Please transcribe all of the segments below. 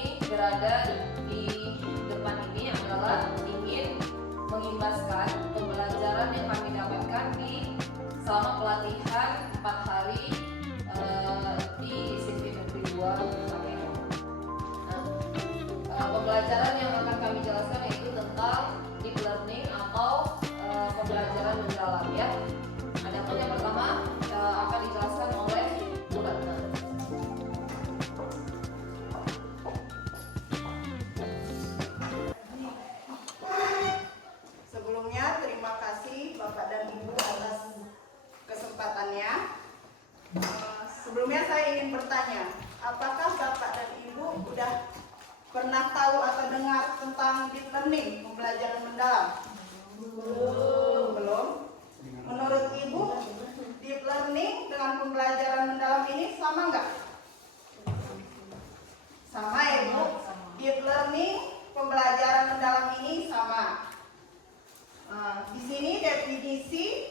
kami berada di depan ini adalah ingin mengimbaskan pembelajaran yang kami dapatkan selama pelatihan 4 hari di ISIP Negeri 2 Palembang. Pembelajaran yang akan kami jelaskan yaitu tentang deep learning atau pembelajaran mendalam ya. Adapun yang pertama akan dijelaskan oleh Bu Ratna. Sebelumnya terima kasih Bapak dan Ibu atas kesempatannya. Sebelumnya saya ingin bertanya, apakah Bapak dan Ibu sudah pernah tahu atau dengar tentang deep learning, pembelajaran mendalam? Belum. Menurut Ibu, deep learning dengan pembelajaran mendalam ini sama nggak? Sama ya Bu. Deep learning, pembelajaran mendalam ini sama. Di sini definisi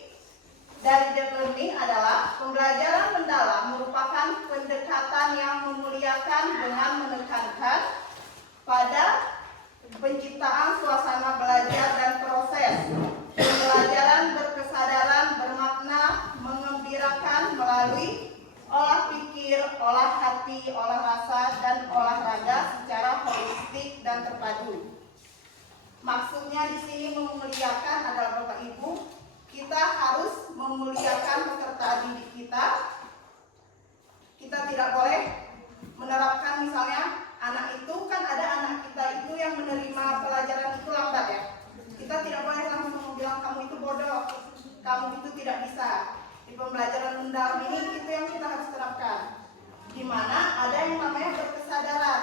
dari deep learning adalah pembelajaran mendalam merupakan pendekatan yang memuliakan dengan menekankan pada penciptaan suasana belajar dan proses pembelajaran berkesadaran, bermakna, mengembirakan melalui olah pikir, olah hati, olah rasa, dan olahraga secara holistik dan terpadu. Maksudnya di sini memuliakan adalah Bapak Ibu, kita harus memuliakan peserta didik kita. Kita tidak boleh menerapkan misalnya anak itu kan ada anak kita itu yang menerima pelajaran itu lambat ya. Kita tidak boleh langsung bilang kamu itu bodoh, kamu itu tidak bisa. Di pembelajaran mendalam ini itu yang kita harus terapkan. Di mana ada yang namanya berkesadaran.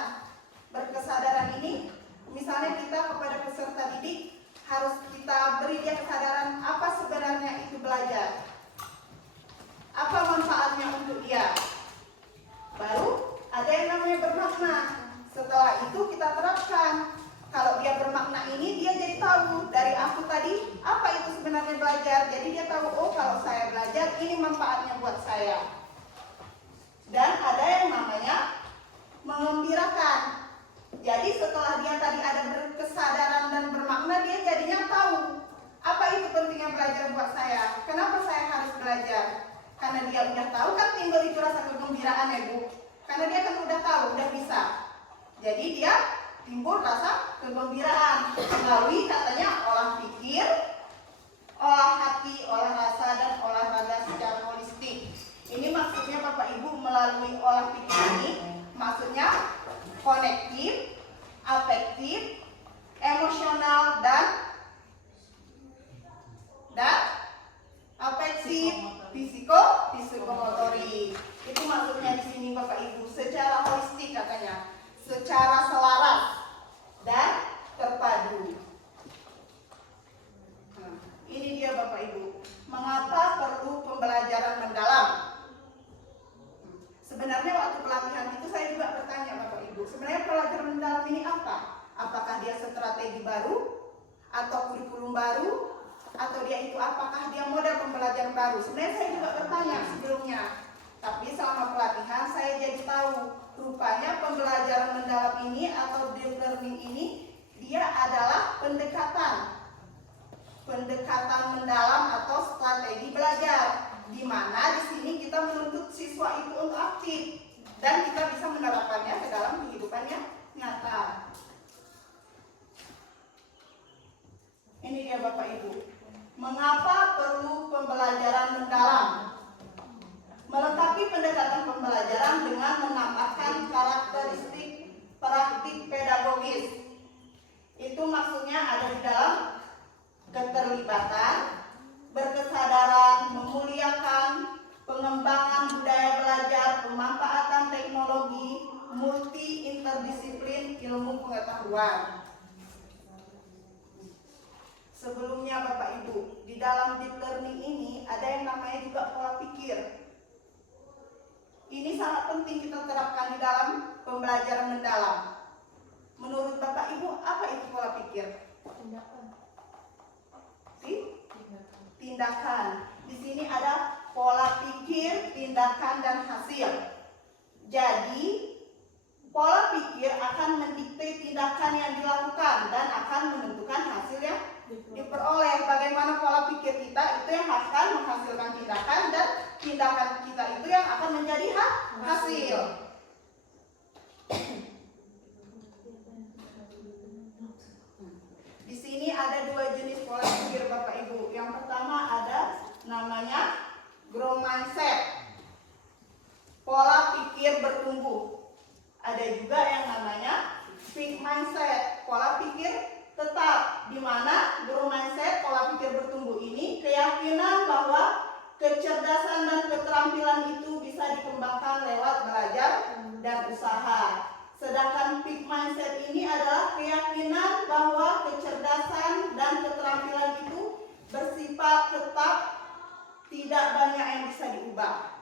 Berkesadaran ini misalnya kita kepada peserta didik harus kita beri dia kesadaran apa sebenarnya itu belajar. Apa manfaatnya untuk dia. Baru ada yang namanya bermakna. Setelah itu kita terapkan. Kalau dia bermakna ini dia jadi tahu dari aku tadi apa itu sebenarnya belajar. Jadi dia tahu oh kalau saya belajar ini manfaatnya buat saya. Dan ada yang namanya mengembirakan. Jadi setelah dia tadi ada berkesadaran dan bermakna dia jadinya tahu apa itu pentingnya belajar buat saya. Kenapa saya harus belajar? Karena dia udah tahu kan timbul itu rasa kegembiraan ya Bu. Karena dia kan udah tahu, udah bisa. Jadi dia timbul rasa kegembiraan melalui katanya olah pikir, olah hati, olah rasa, dan olahraga secara holistik. Ini maksudnya Bapak Ibu melalui olah pikir ini maksudnya konektif, afektif, emosional, dan afektif, psikomotorik. Itu maksudnya di sini Bapak Ibu secara holistik katanya, secara selaras dan terpadu. Ini dia Bapak Ibu, mengapa perlu pembelajaran mendalam? Sebenarnya waktu pelatihan itu saya juga bertanya Bapak Ibu, sebenarnya pelajaran mendalam ini apa? Apakah dia strategi baru atau kurikulum baru atau dia itu apakah dia model pembelajaran baru? Sebenarnya saya juga bertanya sebelumnya. Tapi selama pelatihan saya jadi tahu rupanya pembelajaran mendalam ini atau deep learning ini dia adalah pendekatan mendalam atau strategi belajar, di mana di sini kita menuntut siswa itu untuk aktif dan kita bisa menerapkannya ke dalam kehidupannya nyata. Ini dia Bapak Ibu, mengapa perlu pembelajaran mendalam? Melengkapi pendekatan pembelajaran dengan menambahkan karakteristik praktik pedagogis. Itu maksudnya ada di dalam keterlibatan, berkesadaran, memuliakan, pengembangan budaya belajar, pemanfaatan teknologi, multi interdisiplin ilmu pengetahuan. Sebelumnya Bapak Ibu, di dalam deep learning ini ada yang namanya juga pola pikir. Ini sangat penting kita terapkan di dalam pembelajaran mendalam. Menurut Bapak Ibu, apa itu pola pikir? Tindakan. Di sini ada pola pikir, tindakan, dan hasil. Jadi, pola pikir akan akan menghasilkan tindakan, dan tindakan kita itu yang akan menjadi hasil. Di sini ada dua jenis pola pikir Bapak Ibu. Yang pertama ada namanya growth mindset, pola pikir bertumbuh. Ada juga yang namanya fixed mindset, pola pikir tetap, di mana growth mindset, pola pikir bertumbuh ini keyakinan bahwa kecerdasan dan keterampilan itu bisa dikembangkan lewat belajar dan usaha. Sedangkan fixed mindset ini adalah keyakinan bahwa kecerdasan dan keterampilan itu bersifat tetap, tidak banyak yang bisa diubah.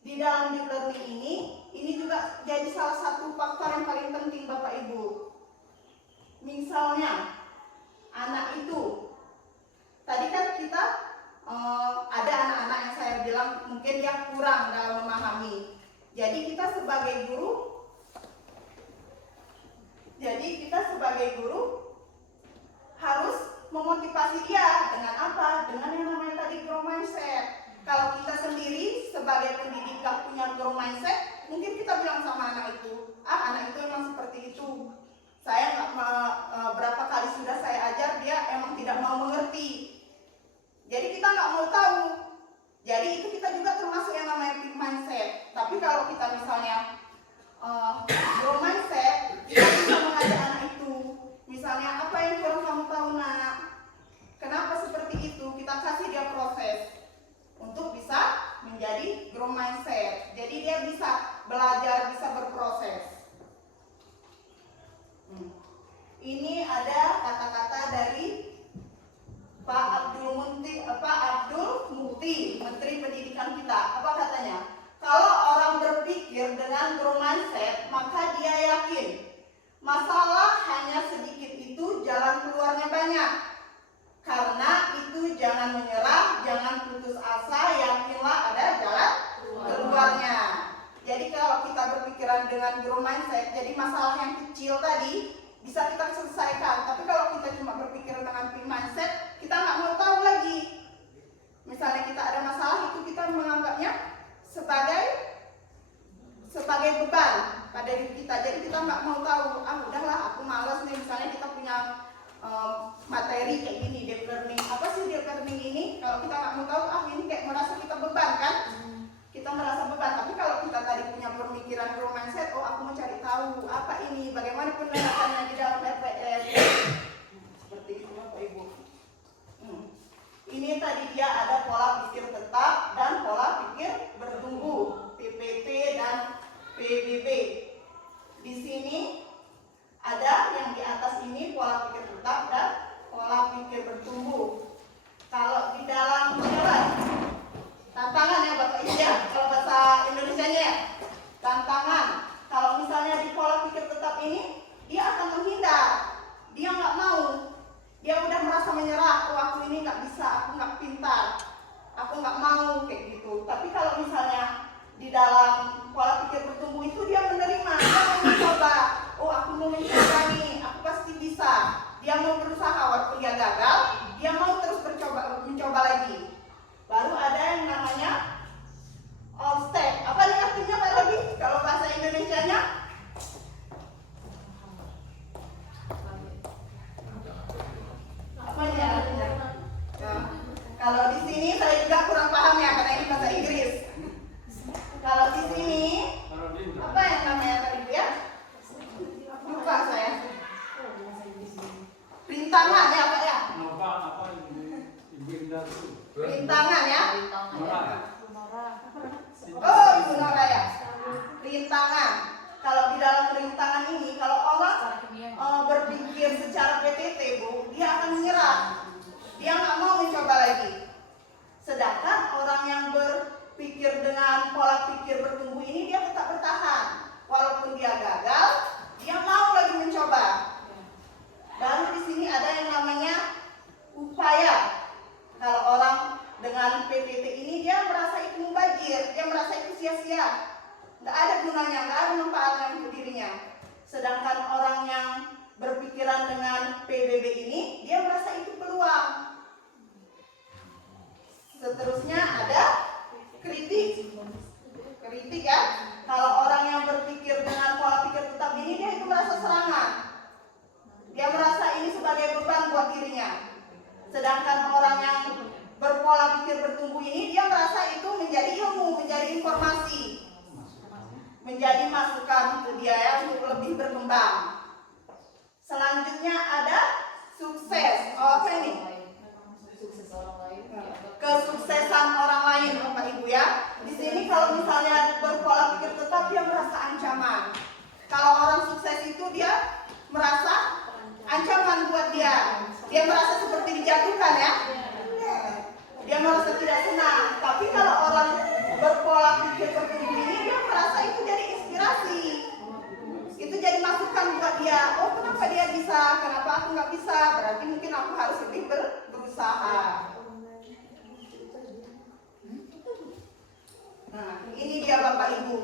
Di dalam deep learning ini juga jadi salah satu faktor yang paling penting Bapak Ibu. Misalnya, anak itu, tadi kan kita ada anak-anak yang saya bilang mungkin dia kurang dalam memahami. Jadi kita sebagai guru harus memotivasi dia dengan apa? Dengan yang namanya tadi growth mindset. Kalau kita sendiri sebagai pendidik gak punya growth mindset, mungkin kita bilang sama anak itu, anak itu memang seperti itu. Saya berapa kali sudah saya ajar, dia emang tidak mau mengerti. Jadi kita nggak mau tahu. Jadi itu kita juga termasuk yang namanya fixed mindset. Tapi kalau kita misalnya growth mindset, kita bisa mengajak anak itu. Misalnya, apa yang kurang kamu tahu nak? Kenapa seperti itu? Kita kasih dia proses untuk bisa menjadi growth mindset. Jadi dia bisa belajar, bisa berproses. Ini ada kata-kata dari Pak Abdul Muti, Menteri Pendidikan kita. Apa katanya? Kalau orang berpikir dengan growth mindset, maka dia yakin masalah hanya sedikit itu, jalan keluarnya banyak. Karena itu jangan menyerah, jangan putus asa, yakinlah ada jalan keluarnya. Jadi kalau kita berpikiran dengan growth mindset, jadi masalah yang kecil tadi bisa kita selesaikan. Tapi kalau kita cuma berpikir dengan fixed mindset, kita nggak mau tahu lagi. Misalnya kita ada masalah, itu kita menganggapnya sebagai beban pada diri kita. Jadi kita nggak mau tahu, udahlah aku malas nih. Misalnya kita punya materi kayak gini, deep learning. Apa sih deep learning ini? Kalau kita nggak mau tahu, ini kayak merasa kita beban kan? Kita merasa beban. Tapi kalau kita tadi punya pemikiran growth mindset, aku mau cari tahu apa ini, bagaimana pendekatannya di dalam FPS. Seperti itu Bapak Ibu. Ini tadi dia ada pola pikir tetap dan pola pikir bertumbuh, PPT dan PBB. Di sini ada yang di atas ini pola pikir tetap dan pola pikir bertumbuh. Kalau di dalam tantangan ya Bapak Ibu ya, kalau bahasa Indonesianya ya, tantangan. Kalau misalnya di pola pikir tetap ini, dia akan menghindar, dia nggak mau, dia udah merasa menyerah, aku ini nggak bisa, aku nggak pintar, aku nggak mau kayak gitu. Tapi kalau misalnya di dalam pola pikir bertumbuh itu dia menerima, dia mau mencoba, aku mau mencoba nih, aku pasti bisa. Dia mau berusaha, walaupun dia gagal, dia mau terus mencoba lagi. Baru ada yang namanya all step. Apa nih artinya Pak Robi? Kalau bahasa Indonesianya? Apa nih artinya? Nah, kalau di sini saya juga kurang paham ya, karena ini bahasa Inggris. Kalau di sini, apa yang namanya tadi ya? Lupa saya. Rintangan ya Pak ya? Rintangan ya? Oh, Ibu Nora ya? Rintangan. Kalau di dalam rintangan ini, kalau orang berpikir secara PTT, Bu, dia akan menyerah. Dia nggak mau mencoba lagi. Sedangkan orang yang berpikir dengan pola pikir bertumbuh ini, dia tetap bertahan. Walaupun dia gagal, dia mau lagi mencoba. Baru di sini ada yang namanya upaya. Kalau orang dengan PPT ini, dia merasa itu mubazir, dia merasa itu sia-sia, nggak ada gunanya, nggak ada manfaatnya untuk dirinya. Sedangkan orang yang berpikiran dengan PBB ini, dia merasa itu peluang. Seterusnya ada kritik. Kritik ya. Kalau orang yang berpikir dengan pola pikir tetap ini, dia itu merasa serangan. Dia merasa ini sebagai beban buat dirinya. Sedangkan orang yang berpola pikir bertumbuh ini, dia merasa itu menjadi ilmu, menjadi informasi, menjadi masukan untuk dia ya, untuk lebih berkembang. Selanjutnya ada sukses. Oke nih. Sukses orang lain. Kesuksesan orang lain, Bapak Ibu ya. Di sini kalau misalnya berpola pikir tetap, dia merasa ancaman. Kalau orang sukses itu dia merasa ancaman buat dia. Dia merasa seperti dijatuhkan ya. Dia merasa tidak senang. Tapi kalau orang berpola pikir bertumbuh ini, dia merasa itu jadi inspirasi. Itu jadi masukan buat dia. Oh, kenapa dia bisa? Kenapa aku nggak bisa? Berarti mungkin aku harus lebih berusaha. Nah, ini dia Bapak Ibu.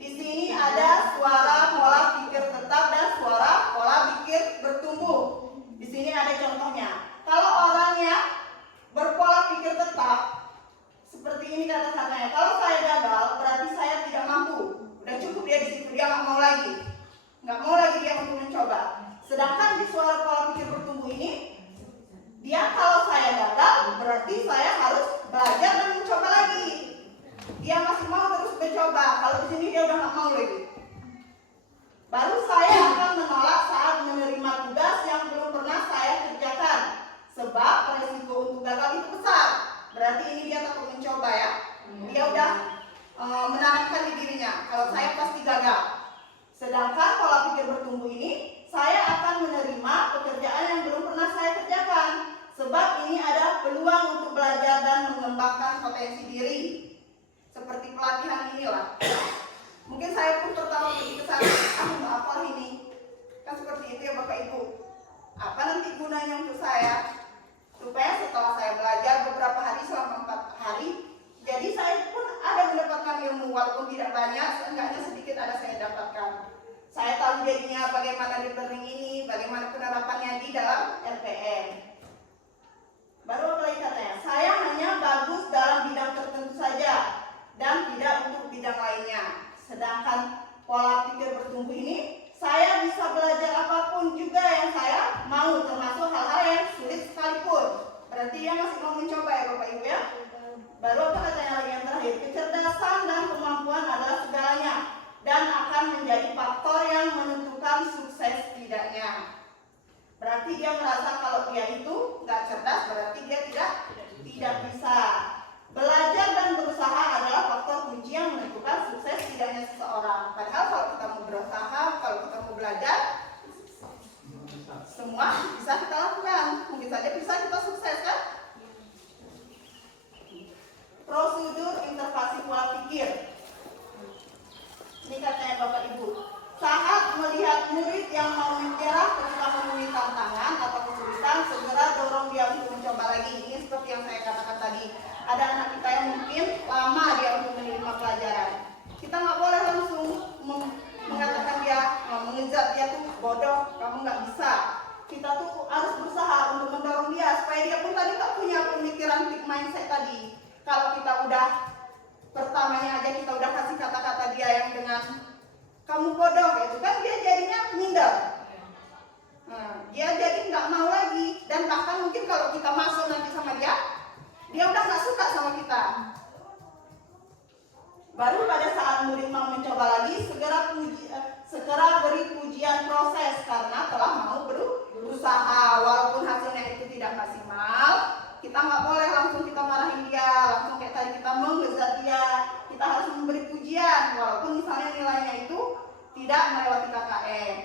Di sini ada suara pola pikir tetap dan suara pola pikir bertumbuh. Di sini ada contohnya. Kalau orangnya berpola pikir tetap, seperti ini kata-katanya. Kalau saya gagal, berarti saya tidak mampu. Udah cukup dia di situ, dia nggak mau lagi. Nggak mau lagi dia untuk mencoba. Sedangkan di suara pola pikir bertumbuh ini, dia kalau saya gagal, berarti saya harus belajar dan mencoba lagi. Dia masih mau terus mencoba. Kalau di sini dia udah nggak mau lagi. Baru saya akan menolak saat menerima tugas yang belum pernah saya kerjakan. Sebab resiko untuk gagal itu besar. Berarti ini dia takut mencoba ya. Dia udah menanamkan di dirinya. Kalau saya pasti gagal. Sedangkan pola pikir bertumbuh ini, saya akan menerima pekerjaan yang belum pernah saya kerjakan. Sebab ini ada peluang untuk belajar dan mengembangkan potensi diri. Seperti pelatihan inilah. Mungkin saya pun pertama pergi ke sana, aku nggak hafal ini. Kan seperti itu ya Bapak Ibu. Apa nanti gunanya untuk saya? Supaya setelah saya belajar beberapa hari selama 4 hari, jadi saya pun ada mendapatkan ilmu walaupun tidak banyak, seenggaknya sedikit ada saya dapatkan. Saya tahu jadinya bagaimana deep learning ini, bagaimana penerapannya di dalam RPM. Baru apa lagi katanya? Saya hanya bagus dalam bidang tertentu saja dan tidak untuk bidang lainnya. Sedangkan pola pikir bertumbuh ini, saya bisa belajar apapun juga yang saya mau, termasuk hal-hal yang sulit sekalipun. Berarti dia masih mau mencoba ya Bapak Ibu ya. Baru apa katanya lagi yang terakhir? Kecerdasan dan kemampuan adalah segalanya dan akan menjadi faktor yang menentukan sukses tidaknya. Berarti dia merasa kalau dia itu nggak cerdas, berarti dia tidak bisa. Belajar dan berusaha adalah faktor kunci yang menentukan sukses tidaknya seseorang. Padahal kalau kita mau berusaha, kalau kita mau belajar, semua bisa kita lakukan. Mungkin saja bisa kita sukses kan? Prosedur interpelasi pola pikir. Ini katanya Bapak Ibu. Saat melihat murid yang mau menyerah ketika menemui tantangan atau kesulitan, segera dorong dia untuk mencoba lagi. Ini seperti yang saya katakan tadi. Ada anak kita yang mungkin lama dia untuk menerima pelajaran. Kita nggak boleh langsung mengatakan dia, mengejat dia tuh bodoh, kamu nggak bisa. Kita tuh harus berusaha untuk mendorong dia supaya dia pun tadi nggak punya pemikiran fixed mindset tadi. Kalau kita udah pertamanya aja kita udah kasih kata-kata dia yang dengan kamu bodoh, itu kan dia jadinya minder. Dia jadi nggak mau lagi, dan bahkan mungkin kalau kita masuk nanti sama dia udah nggak suka sama kita. Baru pada saat murid mau mencoba lagi, segera beri pujian proses karena telah mau berusaha. Walaupun hasilnya itu tidak maksimal, kita nggak boleh langsung kita marahin dia, langsung kayak tadi kita menghujat dia. Kita harus memberi pujian, walaupun misalnya nilainya itu tidak melewati KKM.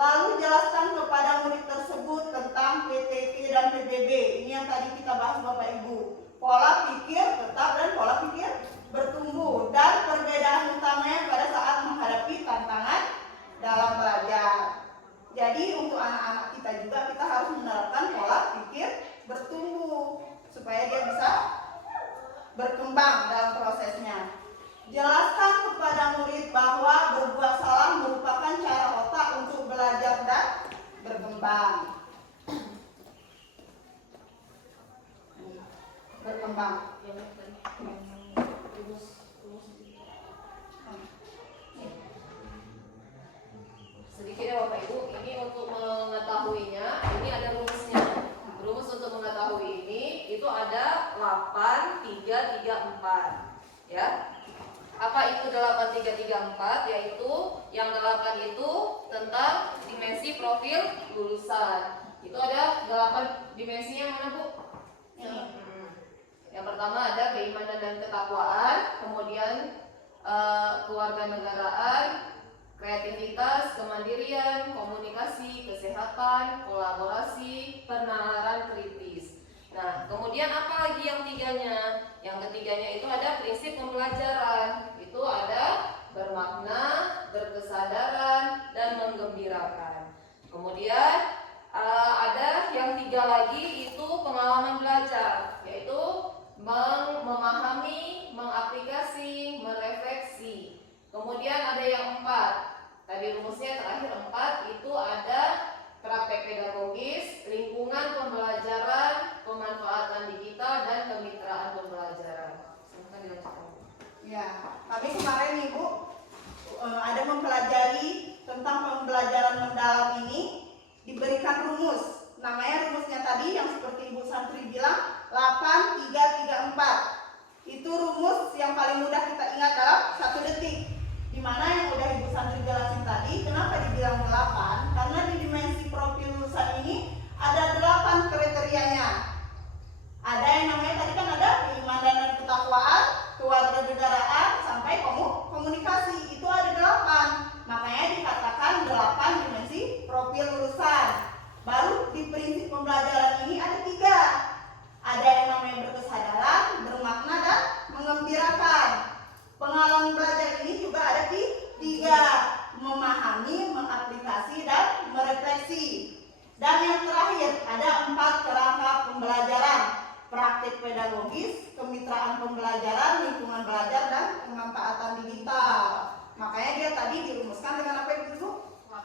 Lalu jelaskan kepada murid tersebut tentang PTT dan PBB. Ini yang tadi kita bahas Bapak Ibu. Pola pikir tetap dan pola pikir bertumbuh. Dan perbedaan utamanya pada saat menghadapi tantangan dalam belajar. Jadi untuk anak-anak kita juga kita harus menerapkan pola pikir bertumbuh. Supaya dia bisa berkembang dalam prosesnya. Jelaskan kepada murid bahwa berbuat salah merupakan cara otak untuk belajar dan berkembang. berkembang. Sedikit ya Bapak Ibu, ini untuk mengetahuinya, ini ada rumusnya. Rumus untuk mengetahui ini itu ada 8, 3, 3, 4. Ya. Apa itu 8, 3, 3, 4? Yaitu yang 8 itu tentang dimensi profil lulusan. Itu ada 8 dimensinya mana Bu? Yang pertama ada keimanan dan ketakwaan, kemudian kewarganegaraan, kreativitas, kemandirian, komunikasi, kesehatan, kolaborasi, penalaran kritis. Nah, kemudian apa lagi yang tiganya? Yang ketiganya itu ada prinsip pembelajaran. Itu ada bermakna, berkesadaran, dan menggembirakan. Kemudian ada yang tiga lagi itu pengalaman belajar, yaitu memahami, mengaplikasi, merefleksi. Kemudian ada yang 4. Tadi rumusnya terakhir 4 itu ada praktek pedagogis, lingkungan pembelajaran, pemanfaatan digital, dan kemitraan pembelajaran. Silakan dilanjutkan. Ya, kami kemarin Ibu ada mempelajari tentang pembelajaran mendalam ini, diberikan rumus. Namanya rumusnya tadi yang seperti Ibu Santri bilang 8, 3, 3, 4. Itu rumus yang paling mudah kita ingat dalam 1 detik. Dimana yang udah Ibu Santri jelasin tadi, kenapa dibilang 8? Karena di dimensi profil lulusan ini ada 8 kriterianya. Ada yang namanya tadi kan ada keimanan dan ketakwaan, kewarganegaraan, sampai komunikasi. Itu ada 8. Makanya dikatakan 8 dimensi profil lulusan. Baru di prinsip pembelajaran ini ada 3. Ada yang namanya berkesadaran, bermakna, dan mengembirakan. Pengalaman belajar ini juga ada 3. Memahami, mengaplikasi, dan merefleksi. Dan yang terakhir ada 4 kerangka pembelajaran. Praktik pedagogis, kemitraan pembelajaran, lingkungan belajar, dan pemanfaatan digital. Makanya dia tadi dirumuskan dengan apa Ibu?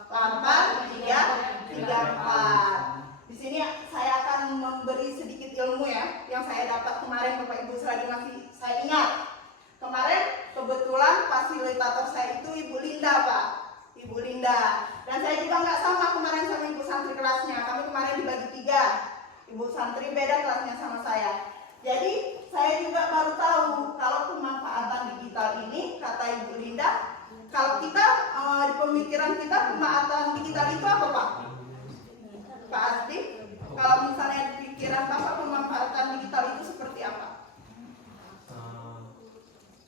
8, 3, 3, 4. Di sini saya akan memberi sedikit ilmu ya, yang saya dapat kemarin Bapak Ibu selagi masih saya ingat. Kemarin kebetulan fasilitator saya itu Ibu Linda Pak, Ibu Linda. Dan saya juga nggak sama kemarin sama Ibu Santri kelasnya. Kami kemarin dibagi 3. Ibu Santri beda kelasnya sama saya. Jadi saya juga baru tahu kalau pemanfaatan digital ini, kata Ibu Linda, kalau kita di pemikiran kita pemanfaatan digital itu apa Pak? Pak Asdi, kalau misalnya di pikiran Bapak pemanfaatan digital itu seperti apa?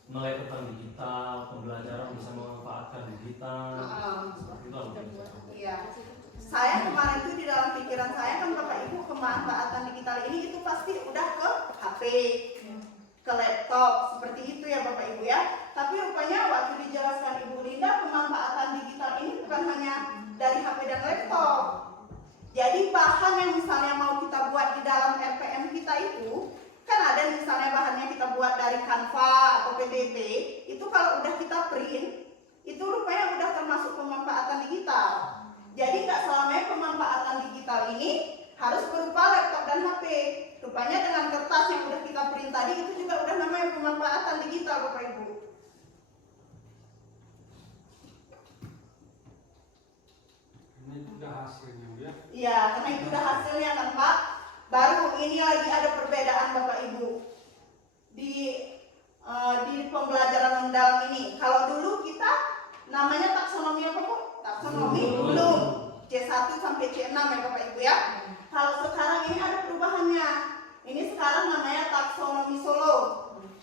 Mulai tentang digital, pembelajaran bisa memanfaatkan digital, seperti itu. Iya. Saya kemarin itu di dalam pikiran saya kan Bapak Ibu pemanfaatan digital ini itu pasti udah ke HP, ke laptop, seperti itu ya Bapak Ibu ya. Tapi rupanya waktu dijelaskan Ibu Linda pemanfaatan digital ini bukan hanya dari HP dan laptop. Jadi bahan yang misalnya mau kita buat di dalam RPM kita itu kan ada misalnya bahannya kita buat dari Canva atau PPT, itu kalau udah kita print, itu rupanya udah termasuk pemanfaatan digital. Jadi nggak selamanya pemanfaatan digital ini harus berupa laptop dan HP. Rupanya dengan kertas yang udah kita print tadi itu juga udah namanya pemanfaatan digital Bapak Ibu. Ini sudah hasilnya ya? Iya, karena itu udah hasilnya kan Pak. Baru ini lagi ada perbedaan Bapak Ibu di pembelajaran mendalam ini. Kalau dulu kita namanya taksonomi apa Bu? Taksonomi belum C1 sampai C6 ya Bapak Ibu ya. Kalau sekarang ini ada perubahannya. Ini sekarang namanya taksonomi Solo.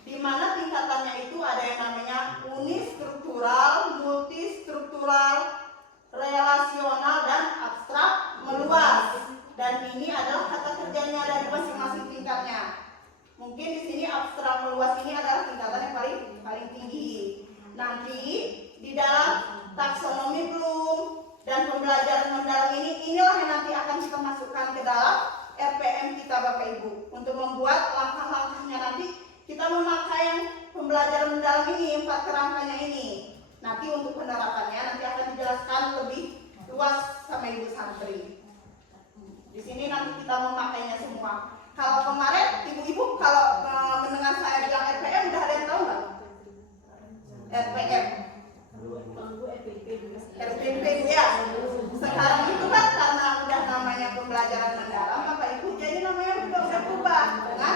Di mana tingkatannya itu ada yang namanya unistruktural, multistruktural, relasional, dan abstrak meluas. Dan ini adalah kata kerjanya dari masing-masing tingkatnya. Mungkin di sini abstrak meluas ini adalah tingkatan yang paling tinggi. Nanti di dalam taksonomi belum dan pembelajaran mendalam inilah yang nanti akan kita masukkan ke dalam RPM kita Bapak Ibu. Untuk membuat langkah-langkahnya nanti kita memakai yang pembelajaran mendalam ini, 4 kerangkanya ini. Nanti untuk penerapannya nanti akan dijelaskan lebih luas sama Ibu Santri. Di sini nanti kita memakainya semua. Kalau kemarin ibu-ibu kalau mendengar saya bilang RPM udah ada yang tahu nggak? RPM. RPP ya. Sekarang itu kan karena udah namanya pembelajaran mendalam, Bapak Ibu, jadi namanya udah berubah dengan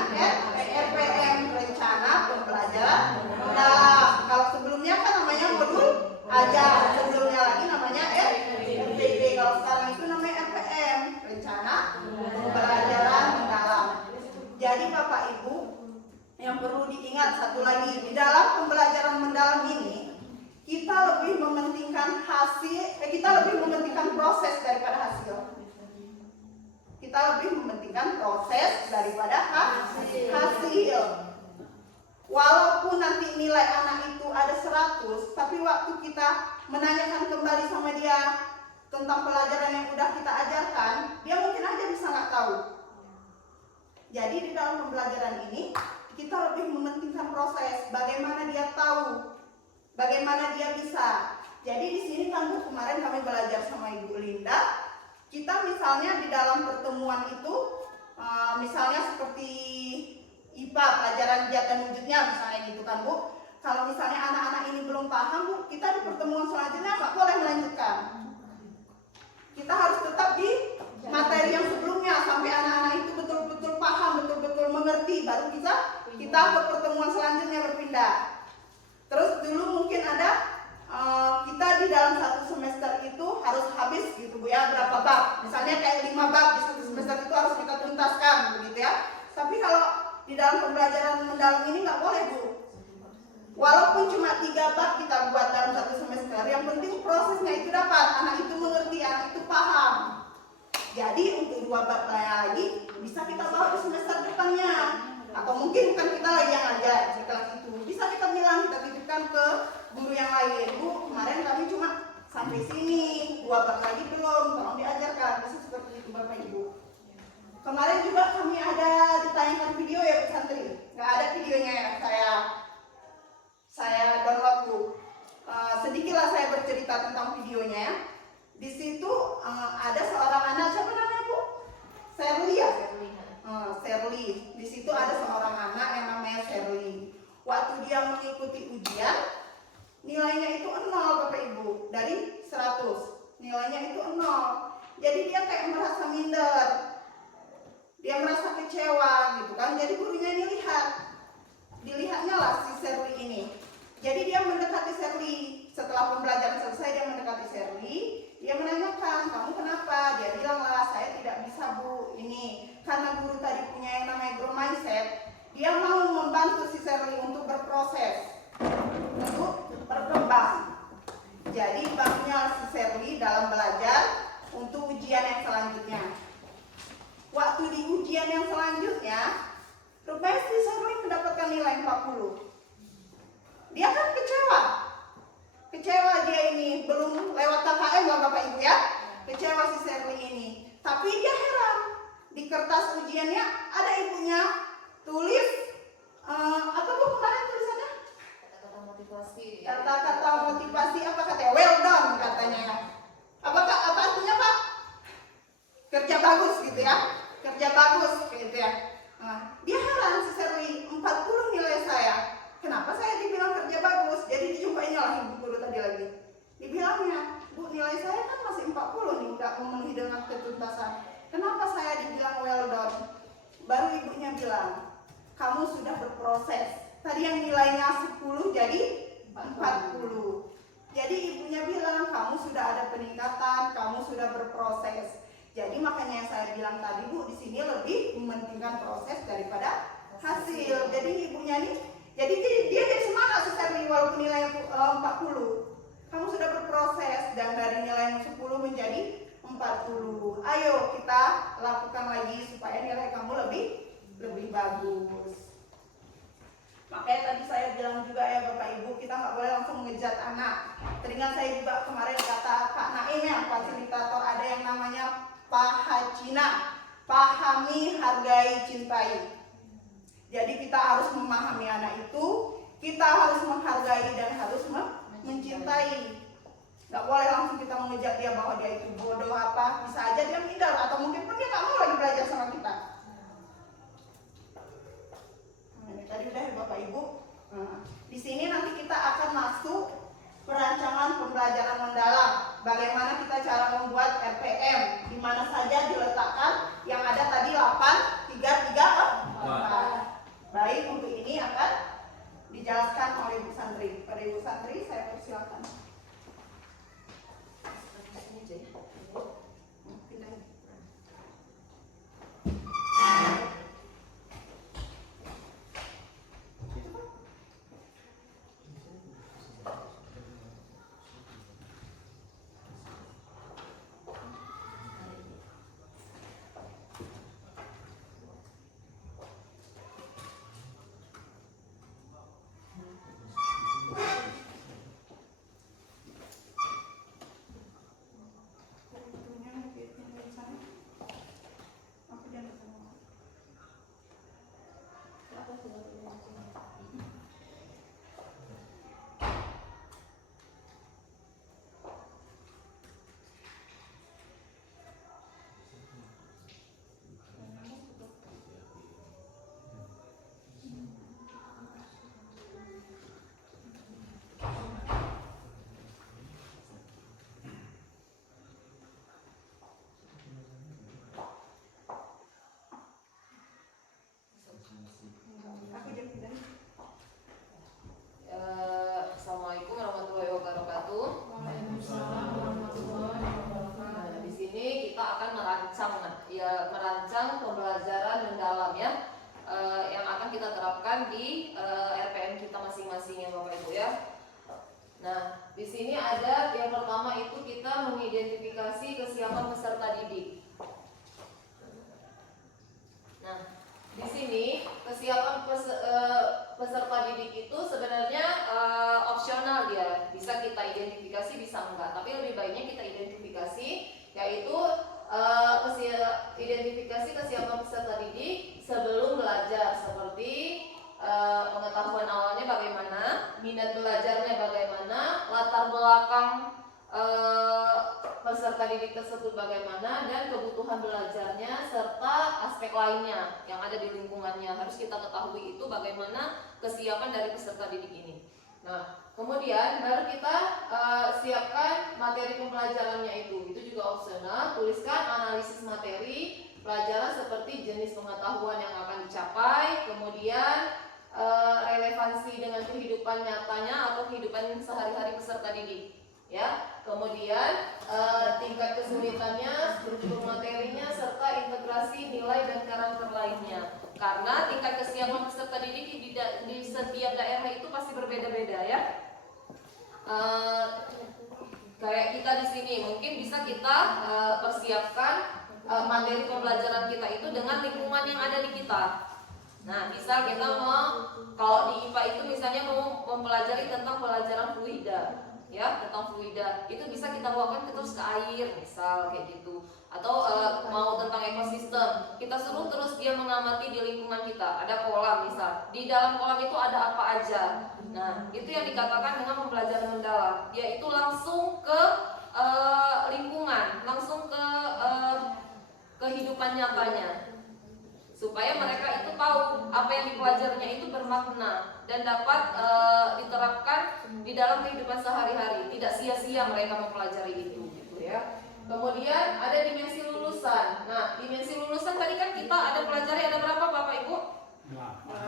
RPM, rencana pembelajaran mendalam. Kalau sebelumnya kan namanya modul ajar, sebelumnya lagi namanya RPP. Kalau sekarang itu namanya RPM, rencana pembelajaran mendalam. Jadi Bapak Ibu, yang perlu diingat satu lagi, di dalam pembelajaran mendalam ini kita lebih mementingkan kita lebih mementingkan proses daripada hasil. Kita lebih mementingkan proses daripada hasil. Walaupun nanti nilai anak itu ada 100, tapi waktu kita menanyakan kembali sama dia tentang pelajaran yang udah kita ajarkan, dia mungkin aja bisa nggak tahu. Jadi di dalam pembelajaran ini kita lebih mementingkan proses, bagaimana dia tahu, bagaimana dia bisa. Jadi di sini kan Bu, kemarin kami belajar sama Ibu Linda, kita misalnya di dalam pertemuan itu, misalnya seperti IPA, pelajaran zat dan wujudnya misalnya gitu kan Bu. Kalau misalnya anak-anak ini belum paham Bu, kita di pertemuan selanjutnya nggak boleh melanjutkan. Kita harus tetap di materi yang sebelumnya sampai anak-anak itu betul-betul paham, betul-betul mengerti, baru kita ke pertemuan selanjutnya berpindah. Terus dulu mungkin ada kita di dalam satu semester itu harus habis gitu Bu ya, berapa bab, misalnya kayak 5 bab di satu semester itu harus kita tuntaskan begitu ya. Tapi kalau di dalam pembelajaran mendalam ini nggak boleh Bu. Walaupun cuma 3 bab kita buat dalam satu semester, yang penting prosesnya itu dapat, anak itu mengerti, anak itu paham. Jadi untuk 2 bab lagi bisa kita bawa di semester depannya, atau mungkin bukan kita lagi yang ngajar di kelas itu, bisa kita bilang, kita titipkan ke guru yang lain, Bu kemarin kami cuma sampai sini, 2 bab lagi belum, tolong diajarkan. Bisa seperti itu Bapak Ibu. Kemarin juga kami ada ditanyakan video ya Bu Santri, nggak ada videonya ya, saya download Bu. Sedikitlah saya bercerita tentang videonya ya. Di situ ada seorang anak, siapa namanya Bu? Sherly ya? Sherly. Di situ ada seorang anak yang namanya Sherly. Waktu dia mengikuti ujian, nilainya itu 0 Bapak Ibu, dari 100. Nilainya itu 0. Jadi dia kayak merasa minder. Dia merasa kecewa gitu kan. Jadi gurunya ini dilihatnya lah si Sherly ini. Jadi dia mendekati Sherly. Setelah pembelajaran selesai dia mendekati Sherly. Dia menanyakan, kamu kenapa? Dia bilang lah, saya tidak bisa Bu, ini karena guru tadi punya yang namanya growth mindset. Dia mau membantu si Sherly untuk berproses, untuk berkembang. Jadi bantunya si Sherly dalam belajar untuk ujian yang selanjutnya. Waktu di ujian yang selanjutnya, rupanya si Sherly mendapatkan nilai 40. Dia kan kecewa dia ini, belum lewat KKM lah Bapak Ibu ya, kecewa si Sherly ini. Tapi dia heran, di kertas ujiannya ada ibunya tulis apa Bu kemarin tulisannya? Kata-kata motivasi. Kata-kata motivasi apa katanya? Well done katanya. Apa artinya Pak? Kerja bagus gitu ya, kerja bagus gitu ya. Dia heran si Sherly, 40 nilai saya. Kenapa saya dibilang kerja bagus? Jadi dijumpainya lah ibu guru tadi lagi. Dibilangnya, Bu nilai saya kan masih 40 nih, udah memenuhi dengan ketuntasan. Kenapa saya dibilang well done? Baru ibunya bilang, kamu sudah berproses. Tadi yang nilainya 10 jadi 40. Jadi ibunya bilang, kamu sudah ada peningkatan, kamu sudah berproses. Jadi makanya yang saya bilang tadi Bu, di sini lebih mementingkan proses daripada hasil. Jadi ibunya nih, jadi dia jadi semangat si Sherly walaupun nilainya 40. Kamu sudah berproses dan dari nilai 10 menjadi 40. Ayo kita lakukan lagi supaya nilai kamu lebih bagus. Makanya tadi saya bilang juga ya Bapak Ibu, kita nggak boleh langsung mengejar anak. Teringat saya juga kemarin kata Pak Naim yang fasilitator, ada yang namanya Pahacina, pahami, hargai, cintai. Jadi kita harus memahami anak itu, kita harus menghargai dan harus mencintai. Gak boleh langsung kita mengejar dia bahwa dia itu bodoh apa, bisa aja dia minder atau mungkin pun dia gak mau lagi belajar sama kita. Nah, di sini nanti kita akan masuk perancangan pembelajaran mendalam. Bagaimana kita cara membuat RPM, di mana saja diletakkan, yang ada tadi 8, 3, 3, 4. Baik, untuk ini akan dijelaskan oleh Ibu Santri. Pada Ibu Santri, saya persilakan. Assalamualaikum warahmatullahi wabarakatuh. Nah, di sini kita akan merancang pembelajaran mendalam ya, yang akan kita terapkan di RPM kita masing-masing ya Bapak Ibu ya. Nah, di sini ada yang pertama itu kita mengidentifikasi kesiapan peserta didik. Nah, di sini kesiapan peserta didik itu sebenarnya opsional dia, bisa kita identifikasi bisa enggak, tapi lebih baiknya kita identifikasi, yaitu identifikasi kesiapan peserta didik sebelum belajar, seperti pengetahuan awalnya bagaimana, minat belajarnya bagaimana, latar belakang peserta didik tersebut bagaimana, dan kebutuhan belajarnya serta aspek lainnya yang ada di lingkungannya harus kita ketahui itu bagaimana kesiapan dari peserta didik ini. Nah, kemudian baru kita siapkan materi pembelajarannya itu juga opsional. Tuliskan analisis materi pelajaran seperti jenis pengetahuan yang akan dicapai, kemudian relevansi dengan kehidupan nyatanya atau kehidupan sehari-hari peserta didik. Ya, kemudian tingkat kesulitannya, struktur materinya, serta integrasi nilai dan karakter lainnya. Karena tingkat kesiapan peserta didik di setiap daerah itu pasti berbeda-beda ya. Kayak kita di sini mungkin bisa kita persiapkan materi pembelajaran kita itu dengan lingkungan yang ada di kita. Nah, misal kita mau, kalau di IPA itu misalnya mau mempelajari tentang pelajaran fluida. Ya, tentang fluida itu bisa kita bawakan terus ke air misal kayak gitu, atau mau tentang ekosistem kita suruh terus dia mengamati di lingkungan kita, ada kolam misal, di dalam kolam itu ada apa aja. Nah, itu yang dikatakan dengan pembelajaran mendalam, yaitu langsung ke lingkungan, langsung ke kehidupan nyatanya, supaya mereka itu tahu apa yang dipelajarinya itu bermakna dan dapat diterapkan di dalam kehidupan sehari-hari, tidak sia-sia mereka mempelajari itu gitu ya. Kemudian ada dimensi lulusan. Nah, dimensi lulusan tadi kan kita ada pelajari ada berapa Bapak Ibu?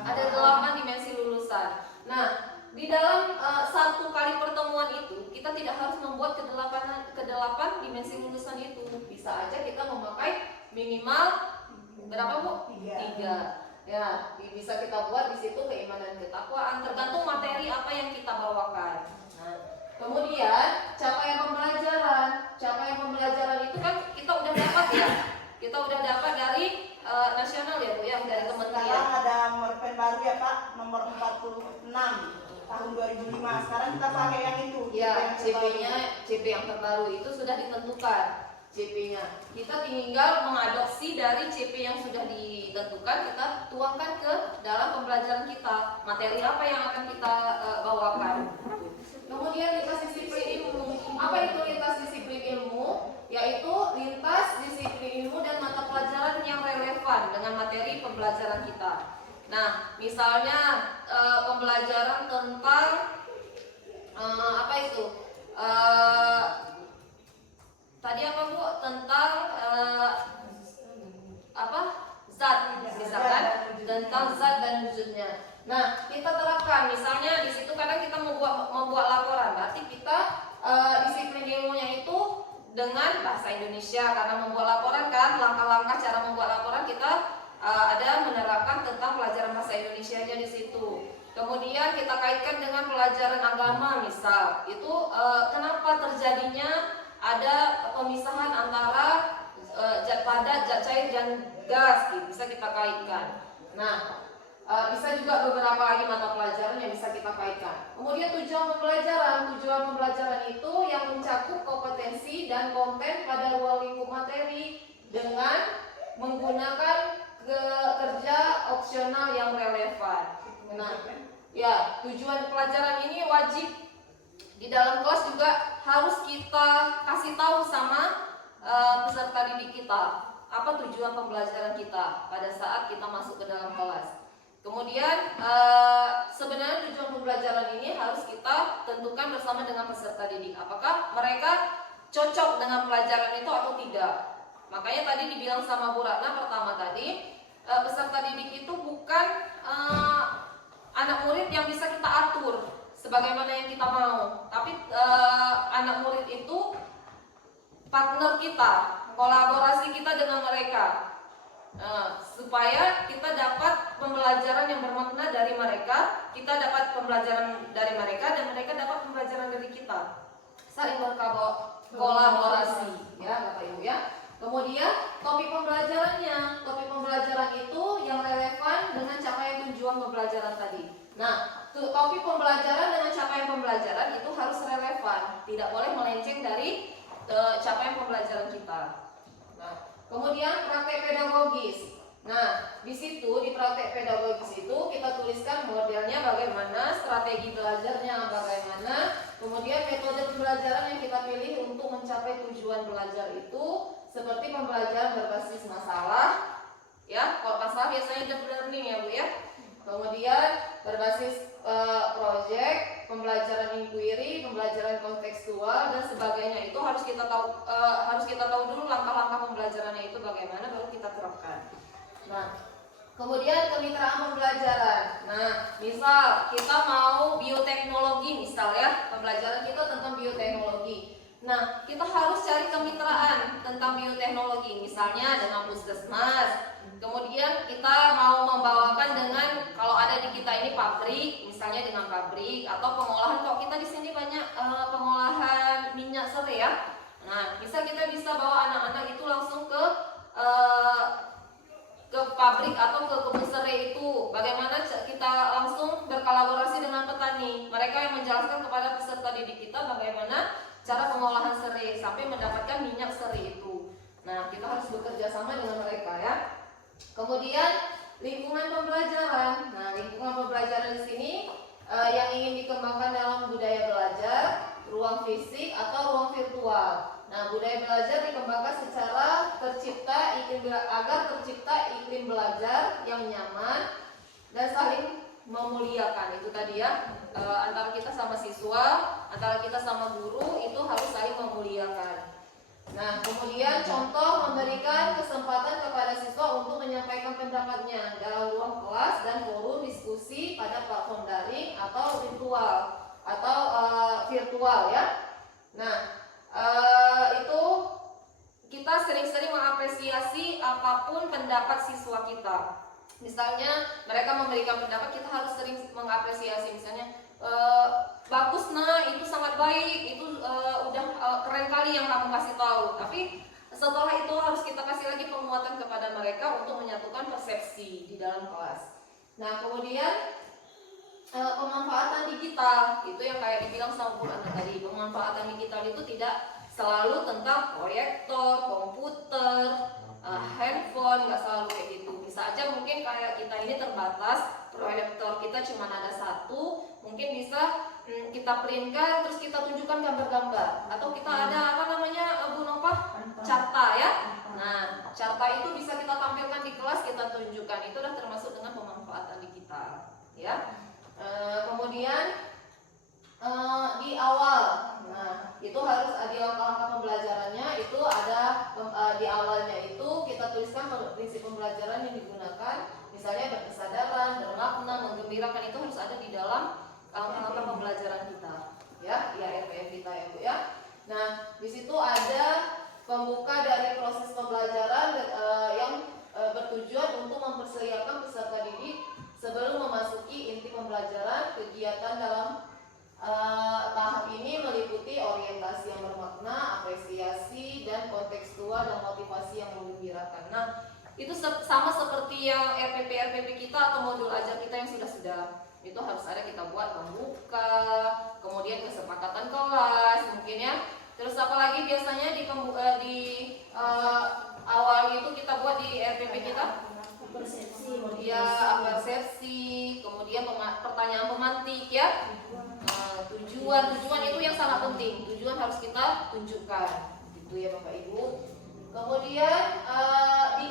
Ada 8 dimensi lulusan. Nah, di dalam satu kali pertemuan itu kita tidak harus membuat ke-8 dimensi lulusan itu. Bisa aja kita memakai minimal berapa Bu? 3. Ya, bisa kita buat di situ keimanan dan ketakwaan, tergantung materi apa yang kita bawakan. Nah, kemudian capaian pembelajaran itu kan kita udah dapat ya. Kita udah dapat dari nasional ya Bu ya, dari kementerian. Sekarang ada Morpen baru ya Pak, nomor 46 tahun 2005. Sekarang kita pakai yang itu. Ya, CP yang terbaru itu sudah ditentukan. CP-nya. Kita tinggal mengadopsi dari CP yang sudah ditentukan, kita tuangkan ke dalam pembelajaran kita. Materi apa yang akan kita bawakan. Kemudian lintas disiplin ilmu. Apa itu lintas disiplin ilmu? Yaitu lintas disiplin ilmu dan mata pelajaran yang relevan dengan materi pembelajaran kita. Nah, misalnya pembelajaran tentang apa itu? Tadi apa Bu? Tentang apa? Zat, misalkan tentang zat dan wujudnya. Nah, kita terapkan, misalnya di situ kadang kita membuat laporan, berarti kita disiplin ilmunya itu dengan bahasa Indonesia, karena membuat laporan kan, langkah-langkah cara membuat laporan kita ada menerapkan tentang pelajaran bahasa Indonesia-nya di situ. Kemudian kita kaitkan dengan pelajaran agama, misal itu kenapa terjadinya ada pemisahan antara zat padat, zat cair dan gas, gitu, bisa kita kaitkan. Nah, bisa juga beberapa lagi mata pelajaran yang bisa kita kaitkan. Kemudian tujuan pembelajaran itu yang mencakup kompetensi dan konten pada ruang lingkup materi dengan menggunakan kerja opsional yang relevan. Nah, ya, tujuan pelajaran ini wajib di dalam kelas juga harus kita kasih tahu sama peserta didik kita apa tujuan pembelajaran kita pada saat kita masuk ke dalam kelas. Kemudian sebenarnya tujuan pembelajaran ini harus kita tentukan bersama dengan peserta didik. Apakah mereka cocok dengan pelajaran itu atau tidak? Makanya tadi dibilang sama Bu Ratna pertama tadi, peserta didik itu bukan anak murid yang bisa kita atur sebagaimana yang kita mau, tapi anak murid itu partner kita, kolaborasi kita dengan mereka, supaya kita dapat pembelajaran yang bermakna dari mereka, kita dapat pembelajaran dari mereka, dan mereka dapat pembelajaran dari kita. Saling berkolaborasi, ya Bapak Ibu ya. Kemudian topik pembelajarannya, topik pembelajaran itu yang relevan dengan capaian tujuan pembelajaran tadi. Nah, topik pembelajaran dengan capaian pembelajaran itu harus relevan, tidak boleh melenceng dari capaian pembelajaran kita. Nah, kemudian praktek pedagogis. Nah, di situ di praktek pedagogis itu kita tuliskan modelnya bagaimana, strategi belajarnya bagaimana, kemudian metode pembelajaran yang kita pilih untuk mencapai tujuan belajar itu seperti pembelajaran berbasis masalah, ya. Kalau masalah biasanya deep learning ya Bu ya. Kemudian berbasis project, pembelajaran inquiry, pembelajaran kontekstual dan sebagainya, itu harus kita tahu dulu langkah-langkah pembelajarannya itu bagaimana, baru kita terapkan. Nah, kemudian kemitraan pembelajaran. Nah, misal kita mau bioteknologi, misal ya, pembelajaran kita tentang bioteknologi. Nah, kita harus cari kemitraan tentang bioteknologi, misalnya dengan puskesmas. Kemudian kita mau membawakan dengan, kalau ada di kita ini pabrik, misalnya dengan pabrik atau pengolahan. Kok kita di sini banyak pengolahan minyak seri ya. Nah, kita bisa bawa anak-anak itu langsung ke pabrik atau ke kebun serai itu. Bagaimana kita langsung berkolaborasi dengan petani. Mereka yang menjelaskan kepada peserta didik kita bagaimana cara pengolahan serai sampai mendapatkan minyak serai itu. Nah, kita harus bekerja sama dengan mereka ya. Kemudian lingkungan pembelajaran. Nah, lingkungan pembelajaran di sini yang ingin dikembangkan dalam budaya belajar, ruang fisik atau ruang virtual. Nah, budaya belajar dikembangkan secara agar tercipta iklim belajar yang nyaman dan saling memuliakan. Itu tadi ya, antara kita sama siswa, antara kita sama guru itu harus saling memuliakan. Nah, kemudian contoh memberikan kesempatan kepada siswa untuk menyampaikan pendapatnya dalam ruang kelas dan forum diskusi pada platform daring atau virtual ya. Nah, itu kita sering-sering mengapresiasi apapun pendapat siswa kita. Misalnya mereka memberikan pendapat, kita harus sering mengapresiasi. Misalnya bagus nah, itu sangat baik, itu udah keren kali yang kamu kasih tahu. Tapi setelah itu harus kita kasih lagi penguatan kepada mereka untuk menyatukan persepsi di dalam kelas. Nah, kemudian pemanfaatan digital itu yang kayak dibilang sama Bu Ana tadi. Pemanfaatan digital itu tidak selalu tentang proyektor, komputer, handphone, nggak selalu kayak gitu. Bisa aja mungkin kayak kita ini terbatas, proyektor kita cuma ada satu, mungkin bisa kita printkan terus kita tunjukkan gambar-gambar, atau kita ada apa namanya Bu Nova, carta ya. Nah, carta itu bisa kita tampilkan di kelas, kita tunjukkan, itu udah termasuk dengan pemanfaatan digital. ya. Kemudian di awal, nah itu harus di langkah-langkah pembelajarannya itu ada di awalnya itu kita tuliskan prinsip pembelajaran yang digunakan, misalnya berkesadaran, bermakna, menggembirakan, itu harus ada di dalam langkah-langkah pembelajaran kita, ya, RPM kita ya Bu ya. Nah di situ ada pembuka dari proses pembelajaran yang bertujuan untuk mempersiapkan peserta didik sebelum memasuki inti pembelajaran. Kegiatan dalam tahap ini meliputi orientasi yang bermakna, apresiasi, dan kontekstual dan motivasi yang menggembirakan. Nah, itu sama seperti yang RPP kita atau modul ajar kita yang sudah. Itu harus ada kita buat pembuka, kemudian kesepakatan kelas, mungkin ya. Terus apalagi biasanya di awal itu kita buat di RPP kita? Persepsi, kemudian pertanyaan pemantik ya. Tujuan itu yang sangat penting. Tujuan harus kita tunjukkan, gitu ya Bapak Ibu. Kemudian di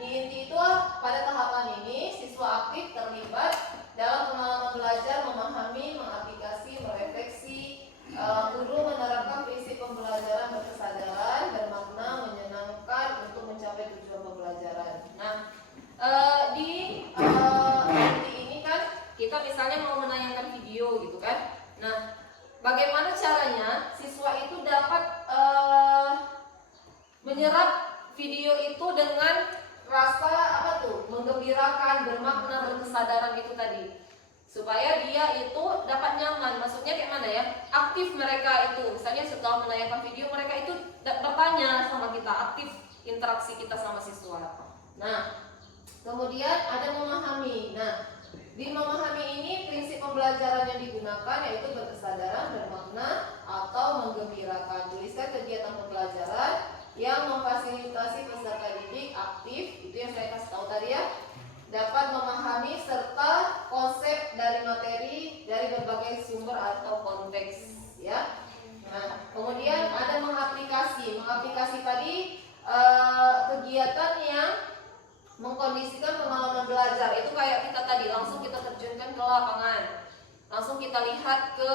inti itu pada tahapan ini siswa aktif terlibat dalam pengalaman belajar, memahami, mengaplikasi, merefleksi, guru menerapkan prinsip pembelajaran berkesadaran, bermakna, menyenangkan untuk mencapai tujuan pembelajaran. Nah, di inti ini kan kita misalnya mau menayangkan video gitu kan. Nah, bagaimana caranya siswa itu dapat menyerap video itu dengan rasa menggembirakan, bermakna, berkesadaran itu tadi, supaya dia itu dapat nyaman. Maksudnya kayak mana ya? Aktif mereka itu, misalnya setelah menayangkan video mereka itu bertanya sama kita, aktif interaksi kita sama siswa. Nah, kemudian ada memahami. Nah, di memahami ini prinsip pembelajaran yang digunakan yaitu berkesadaran, bermakna, atau menggembirakan. Tuliskan kegiatan pembelajaran yang memfasilitasi peserta didik aktif, itu yang saya kasih tahu tadi ya, dapat memahami serta konsep dari materi dari berbagai sumber atau konteks ya. Nah, kemudian ada mengaplikasi tadi kegiatan yang mengkondisikan pengalaman belajar. Itu kayak kita tadi langsung kita terjunkan ke lapangan, langsung kita lihat ke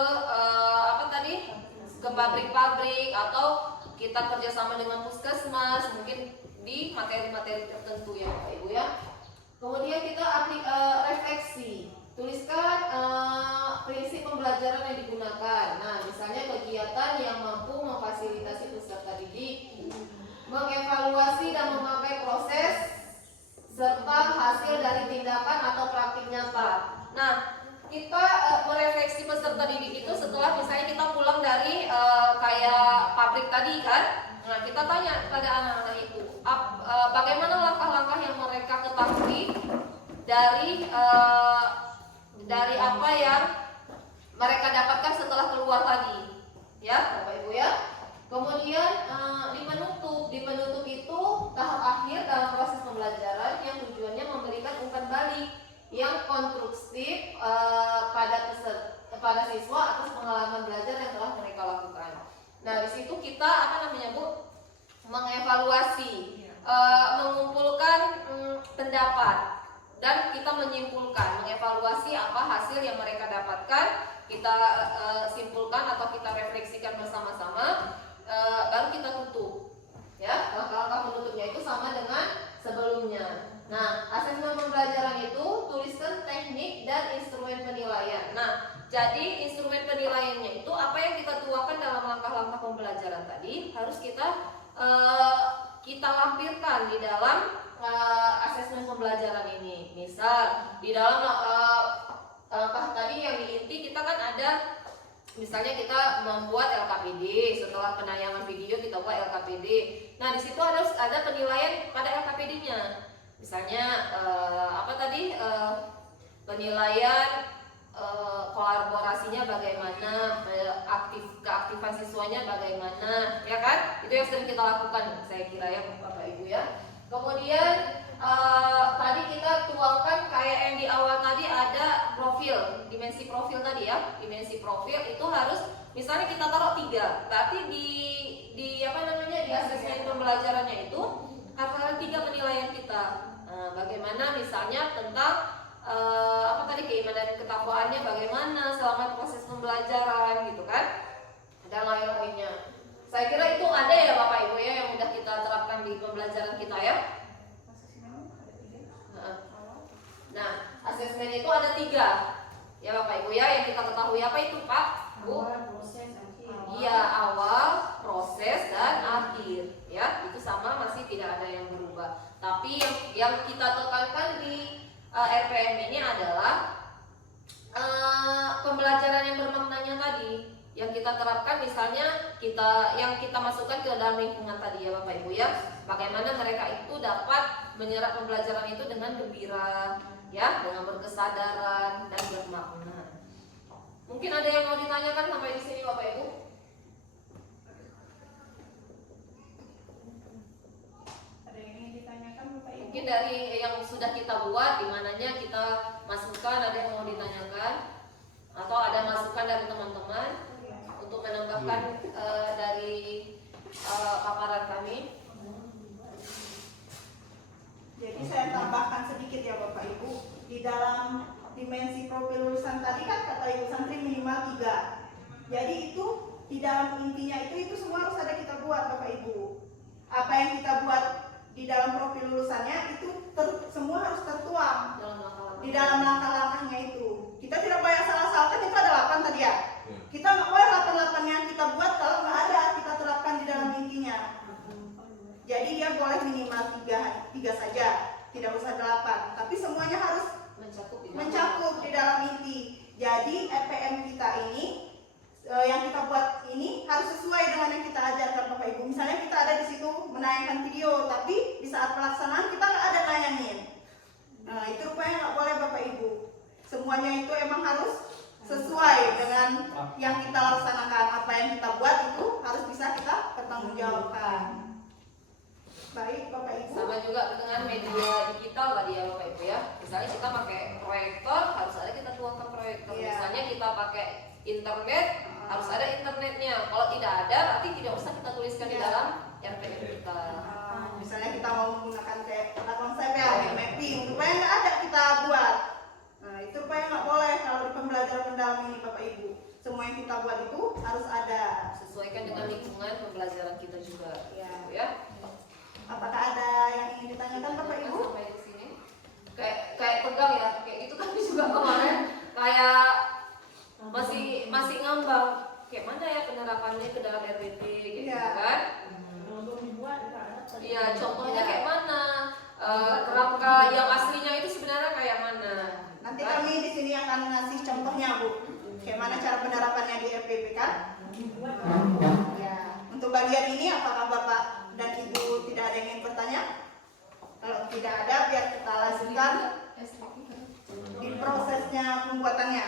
ke pabrik-pabrik, atau kita kerjasama dengan puskesmas, mungkin di materi-materi tertentu ya Bapak Ibu ya. Kemudian kita refleksi, tuliskan prinsip pembelajaran yang digunakan. Nah, misalnya kegiatan yang mampu memfasilitasi peserta didik, mengevaluasi dan memakai proses serta hasil dari tindakan atau praktik nyata. Nah, kita merefleksi peserta didik itu setelah misalnya kita pulang dari kayak pabrik tadi kan. Nah, kita tanya pada anak-anak itu bagaimana langkah-langkah yang mereka ketahui dari apa yang mereka dapatkan setelah keluar tadi, ya Bapak Ibu ya. Kemudian di penutup itu tahap akhir dalam proses pembelajaran yang tujuannya memberikan umpan balik yang konstruktif pada siswa atas pengalaman belajar yang telah mereka lakukan. Nah, di situ kita mengevaluasi, mengumpulkan pendapat, dan kita menyimpulkan, mengevaluasi apa hasil yang mereka dapatkan, kita simpulkan atau kita refleksikan bersama-sama, baru kita tutup. Ya, langkah-langkah penutupnya itu sama dengan sebelumnya. Nah, asesmen pembelajaran itu tuliskan teknik dan instrumen penilaian. Nah, jadi instrumen penilaiannya itu apa yang kita tuangkan dalam langkah-langkah pembelajaran tadi harus kita lampirkan di dalam asesmen pembelajaran ini. Misal di dalam langkah tadi yang di inti kita kan ada, misalnya kita membuat LKPD, setelah penayangan video kita buat LKPD. Nah, di situ harus ada penilaian pada LKPD-nya. Misalnya penilaian kolaborasinya bagaimana, keaktifan siswanya bagaimana, ya kan? Itu yang sering kita lakukan, saya kira ya Bapak Ibu ya. Kemudian tadi kita tuangkan kayak yang di awal tadi ada profil, dimensi profil tadi ya. Dimensi profil itu harus misalnya kita taruh 3, berarti di asesmen pembelajarannya itu harus ada 3 penilaian kita. Bagaimana misalnya tentang apa tadi, keimanan dan ketakwaannya bagaimana selama proses pembelajaran gitu kan, dan lain-lainnya. Saya kira itu ada ya Bapak Ibu ya yang udah kita terapkan di pembelajaran kita ya. Nah, asesmen itu ada 3 ya Bapak Ibu ya yang kita ketahui. Apa itu Pak? Bu? Iya, awal, proses, dan akhir ya. Itu sama, masih tidak ada yang berubah. Tapi yang kita tekankan di RPM ini adalah pembelajaran yang bermaknanya tadi, yang kita terapkan, misalnya yang kita masukkan ke dalam lingkungan tadi ya Bapak Ibu ya. Bagaimana mereka itu dapat menyerap pembelajaran itu dengan gembira ya, dengan berkesadaran dan bermakna. Mungkin ada yang mau ditanyakan sampai di sini Bapak Ibu? Ada yang ingin ditanyakan Bapak Ibu? Mungkin dari yang sudah kita buat, di mananya kita masukkan, ada yang mau ditanyakan? Atau ada masukan dari teman-teman untuk menambahkan dari paparan kami? Jadi saya tambahkan sedikit ya Bapak Ibu, di dalam dimensi profil lulusan tadi kan kata Ibu Santri minimal 3. Jadi itu di dalam intinya itu semua harus ada kita buat Bapak Ibu. Apa yang kita buat di dalam profil lulusannya itu semua harus tertuang di dalam langkah-langkahnya itu. Kita tidak boleh asal-asalkan, itu ada 8 tadi ya. Kita nggak boleh 8 yang kita buat kalau nggak ada kita terapkan di dalam intinya. Jadi dia boleh minimal 3 saja, tidak usah 8. Tapi semuanya harus mencakup di dalam inti. Jadi RPM kita ini yang kita buat ini harus sesuai dengan yang kita ajarkan Bapak Ibu. Misalnya kita ada di situ menayangkan video, tapi di saat pelaksanaan kita nggak ada nayangin. Nah itu rupanya nggak boleh Bapak Ibu. Semuanya itu emang harus sesuai dengan yang kita laksanakan. Apa yang kita buat itu harus bisa kita pertanggungjawabkan. Baik Bapak Ibu. Sama juga dengan media digital tadi ya Bapak Ibu ya. Misalnya kita pakai proyektor, harus ada kita tuangkan proyektor. Iya. Misalnya kita pakai internet, harus ada internetnya. Kalau tidak ada, berarti tidak usah kita tuliskan di dalam RPM kita. Misalnya kita mau menggunakan kayak konsep ya, mapping, rupanya nggak ada kita buat. Nah itu rupanya nggak boleh kalau di pembelajaran mendalam ini Bapak Ibu. Semua yang kita buat itu harus ada. Sesuaikan dengan lingkungan pembelajaran kita juga. Ya. Ya. Apakah ada yang ingin ditanyakan Bapak Ibu? Sampai di sini. Kayak tegang ya. Kayak itu kami juga kemarin kayak masih ngambang. Kayak mana ya penerapannya ke dalam RPT gitu kan? Iya, contohnya kayak mana? Kerangka yang aslinya itu sebenarnya kayak mana? Nanti kami di sini akan ngasih contohnya Bu. Kayak mana cara penerapannya di RPP kan? Ya. Untuk bagian ini apakah Bapak dan Ibu tidak ada yang ingin bertanya? Kalau tidak ada, biar kita lanjutkan di prosesnya pembuatannya.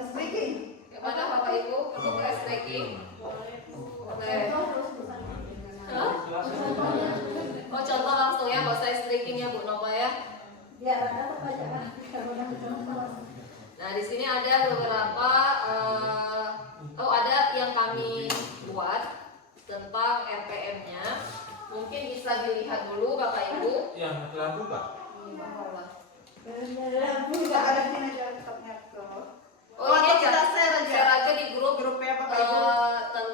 Breaking. Gimana Bapak Ibu? Perlu press breaking? Oh contoh langsung ya, nggak usah breaking ya Bu Nova ya. Nah di sini ada beberapa, ada yang kami buat tentang RPM-nya. Mungkin bisa dilihat dulu Bapak Ibu. Yang lampu Pak? Tidak ada sini aja laptopnya tuh. Oh ini kita aja, share aja di grupnya Bapak Ibu.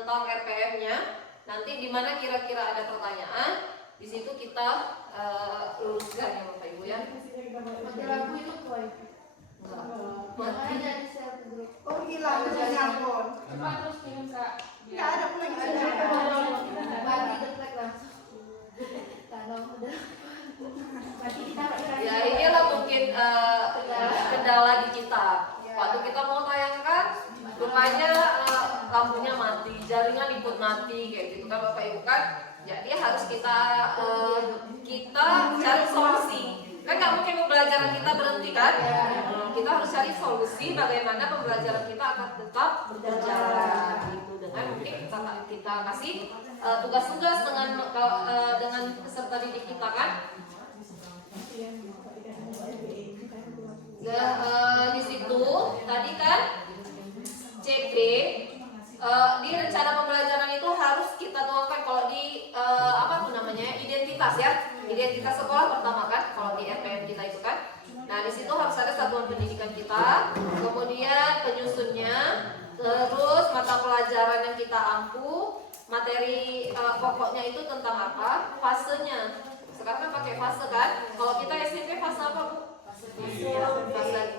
tentang RPM-nya. Nanti di mana kira-kira ada pertanyaan, di situ kita luruskan ya Bapak Ibu ya. Lagu itu makanya di share ke grup. Oh hilang nyambung. Coba terus kirim Kak. Tidak ada pun lagi. Bagi detek langsung. Tanam udah. Bagi kita Ya inilah mungkin kendala di kita. Waktu kita mau tayangkan, rupanya lampunya mati, jaringan ikut mati kayak gitu kan Bapak Ibu kan. Jadi harus kita cari solusi. Kan nggak mungkin pembelajaran kita berhenti kan? Kita harus cari solusi bagaimana pembelajaran kita akan tetap berjalan gitu, dengan mungkin kita kasih tugas-tugas dengan peserta didik kita kan. Di situ tadi kan CP di rencana pembelajaran itu harus kita tuangkan kalau di identitas ya, identitas sekolah pertama kan kalau di RPM kita itu kan. Nah di situ harus ada satuan pendidikan kita, kemudian penyusunnya, terus mata pelajaran yang kita ampu, materi pokoknya itu tentang apa, fasenya. Sekarang kan pakai fase kan? Kalau kita SMP fase apa Bu? Fase D. Iya, fase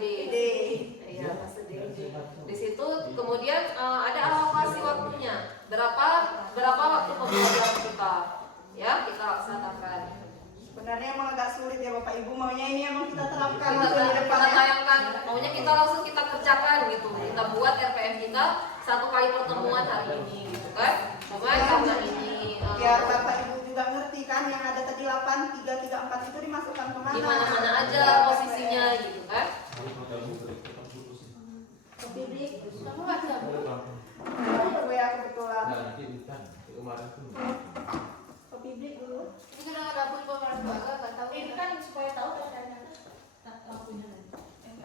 D. Di situ kemudian ada alokasi waktunya. Berapa waktu pembelajaran kita? Ya, kita laksanakan. Sebenarnya emang agak sulit ya Bapak Ibu, maunya ini emang kita terapkan Kita, langsung di kita depannya. tayangkan, maunya kita langsung kita kerjakan gitu. Kita buat RPM kita 1 kali pertemuan hari ini gitu kan. Cuma karena ini Biar Bapak Ibu juga ngerti kan, yang ada tadi 8, 3, 3, 4 itu dimasukkan kemana. di mana-mana aja posisinya gitu kan. Kopi break. Kamu WhatsApp? WA kebetulan. Kopi break dulu. Ini sudah ada pun pemeran keluarga, nggak tahu. Ini kan supaya tahu caranya. Lampunya.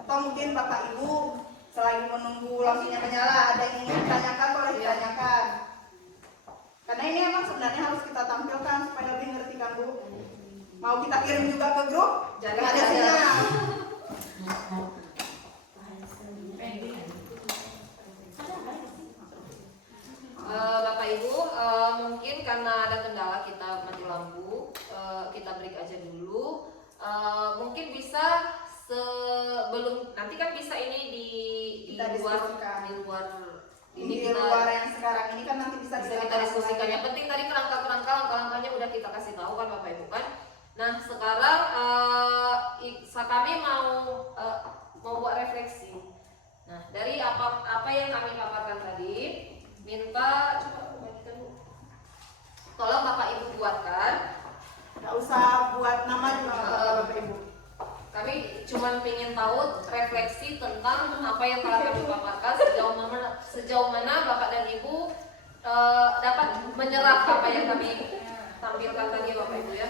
Atau mungkin Bapak Ibu selagi menunggu lampunya menyala, ada yang ingin ditanyakan boleh ditanyakan. Karena ini emang sebenarnya harus kita tampilkan supaya lebih ngerti kan Bu. Mau kita kirim juga ke grup? Jadi Nggak ada ada. sinyal. Bapak Ibu, mungkin karena ada kendala kita mati lampu, kita break aja dulu. Mungkin bisa sebelum nanti kan bisa ini di Kita luar diskusikan. di luar Di kita luar yang sekarang ini kan nanti bisa kita diskusikan. Yang penting tadi kerangka-kerangka langkah-langkahnya udah kita kasih tahu kan Bapak Ibu kan. Nah sekarang kami mau buat refleksi. Nah dari apa yang kami paparkan tadi, minta coba bagikan Bu. Tolong Bapak Ibu buatkan. Nggak usah buat nama juga nggak apa-apa Bapak Ibu. Kami cuma pengen tahu refleksi tentang apa yang telah kami paparkan, sejauh mana Bapak dan Ibu dapat menyerap apa yang kami tampilkan tadi Bapak Ibu ya.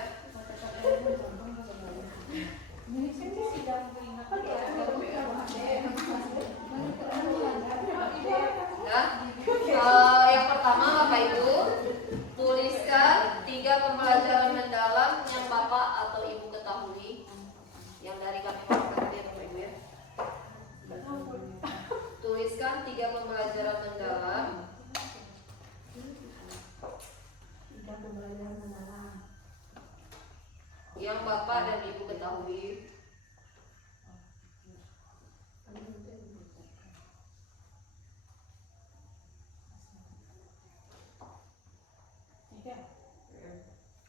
Ya, yang pertama Bapak Ibu tuliskan 3 pembelajaran mendalam yang Bapak atau Ibu ketahui yang dari kami paparkan tadi ya Bapak Ibu ya. Tuliskan 3 pembelajaran mendalam yang Bapak dan Ibu ketahui.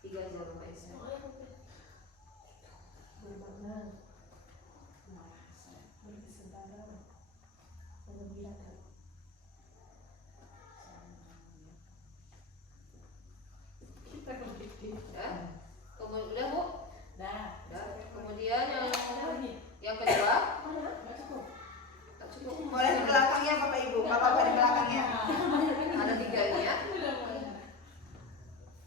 Tiga aja Bapak Ibu. Ya. Kemudian udah Bu? Udah. Kemudian yang kedua, nggak cukup. Boleh di belakangnya Bapak Ibu, Bapak di belakangnya. Ada 3 ini ya.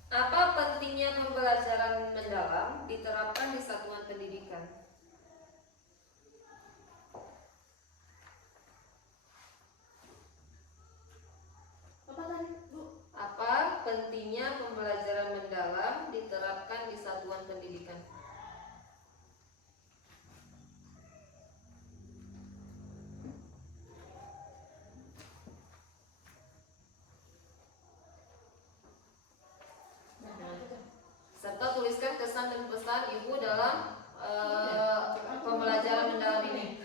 Apa pentingnya pembelajaran mendalam diterapkan di satuan pendidikan? Apa pentingnya pembelajaran mendalam diterapkan di satuan pendidikan? Serta tuliskan kesan dan pesan Ibu dalam pembelajaran mendalam ini.